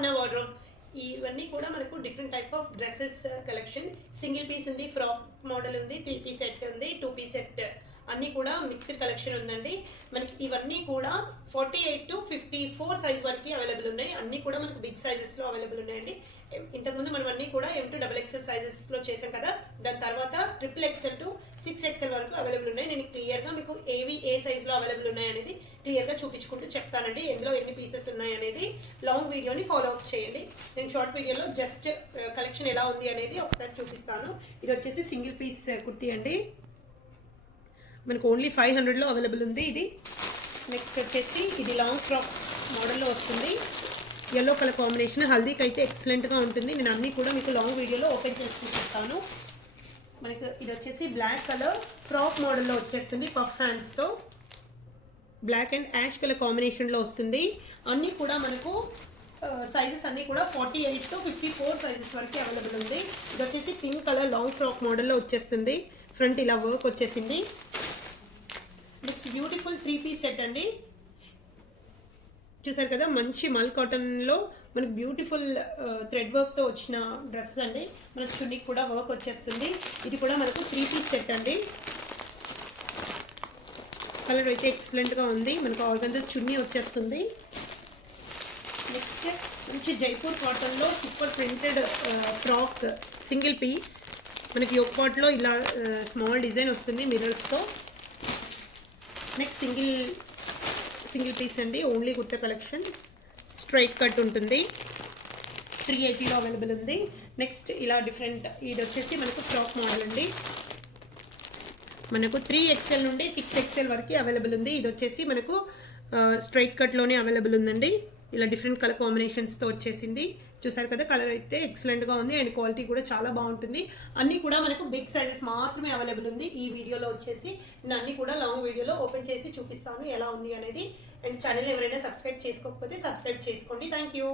అన్న వార్డ్రోబ్ ఇవన్నీ కూడా మనకు different type of dresses collection. Single piece ఉంది, ఫ్రాక్ మోడల్ ఉంది, 3 పీస్ సెట్ ఉంది, 2 పీస్ సెట్ అన్నీ కూడా మిక్స్డ్ కలెక్షన్ ఉందండి. మనకి ఇవన్నీ కూడా 48 to 54 సైజ్ వరకు అవైలబుల్ ఉన్నాయి. అన్నీ కూడా మనకు బిగ్ సైజెస్లో అవైలబుల్ ఉన్నాయండి. ఇంతకుముందు మనం అన్నీ కూడా M to XXL సైజెస్లో చేసాం కదా, దాని తర్వాత XXL to 6XL వరకు అవైలబుల్ ఉన్నాయి. నేను క్లియర్గా మీకు ఏ సైజ్లో అవైలబుల్ ఉన్నాయి అనేది క్లియర్గా చూపించుకుంటూ చెప్తానండి. ఎందులో ఎన్ని పీసెస్ ఉన్నాయి అనేది. లాంగ్ వీడియోని ఫాలో అప్ చేయండి. నేను షార్ట్ వీడియోలో జస్ట్ కలెక్షన్ ఎలా ఉంది అనేది ఒకసారి చూపిస్తాను. ఇది వచ్చేసి సింగిల్ పీస్ కుర్తీ అండి, మనకు ఓన్లీ 500లో అవైలబుల్ ఉంది ఇది. నెక్స్ట్ వచ్చేసి ఇది లాంగ్ ఫ్రాక్ మోడల్లో వస్తుంది, ఎల్లో కలర్ కాంబినేషన్. హల్దీకి అయితే ఎక్సలెంట్గా ఉంటుంది. నేను అన్నీ కూడా మీకు లాంగ్ వీడియోలో ఓపెన్ చేసి చూపిస్తాను. మనకు ఇది వచ్చేసి బ్లాక్ కలర్ ఫ్రాక్ మోడల్లో వచ్చేస్తుంది, పఫ్ హ్యాండ్స్తో. బ్లాక్ అండ్ యాష్ కలర్ కాంబినేషన్లో వస్తుంది. అన్నీ కూడా మనకు సైజెస్ అన్నీ కూడా 48 to 54 సైజెస్ వరకు అవైలబుల్ ఉంది. ఇది వచ్చేసి పింక్ కలర్ లాంగ్ ఫ్రాక్ మోడల్లో వచ్చేస్తుంది. ఫ్రంట్ ఇలా వర్క్ వచ్చేసింది. నెక్స్ట్ బ్యూటిఫుల్ 3 పీస్ సెట్ అండి, చూసారు కదా, మంచి మల్ కాటన్లో మనకు బ్యూటిఫుల్ థ్రెడ్ వర్క్తో వచ్చిన డ్రెస్ అండి. మనకు చున్నీకి కూడా వర్క్ వచ్చేస్తుంది. ఇది కూడా మనకు 3 పీస్ సెట్ అండి. కలర్ అయితే ఎక్సలెంట్గా ఉంది. మనకు ఆర్గంజా చున్నీ వచ్చేస్తుంది. నెక్స్ట్ మంచి జైపూర్ కాటన్లో super printed frock single piece. మనకి యోక్ పాట్లో ఇలా స్మాల్ డిజైన్ వస్తుంది మిర్రర్స్తో. నెక్స్ట్ సింగిల్ పీస్ అండి, only kurta collection. Straight cut ఉంటుంది, 380లో అవైలబుల్ ఉంది. నెక్స్ట్ ఇలా డిఫరెంట్, ఇది వచ్చేసి మనకు ఫ్రాక్ మోడల్ అండి. మనకు 3XL నుండి 6XL వరకు అవైలబుల్ ఉంది. ఇది వచ్చేసి మనకు స్ట్రైట్ కట్లోనే అవైలబుల్ ఉందండి. ఇలా డిఫరెంట్ కలర్ కాంబినేషన్స్తో వచ్చేసింది. చూసారు కదా, కలర్ అయితే ఎక్సలెంట్గా ఉంది అండ్ క్వాలిటీ కూడా చాలా బాగుంటుంది. అన్నీ కూడా మనకు బిగ్ సైజెస్ మాత్రమే అవైలబుల్ ఉంది ఈ వీడియోలో వచ్చేసి. నేను అన్నీ కూడా లాంగ్ వీడియోలో ఓపెన్ చేసి చూపిస్తాను ఎలా ఉంది అనేది. అండ్ ఛానల్ ఎవరైనా సబ్స్క్రైబ్ చేసుకోకపోతే సబ్స్క్రైబ్ చేసుకోండి. Thank you.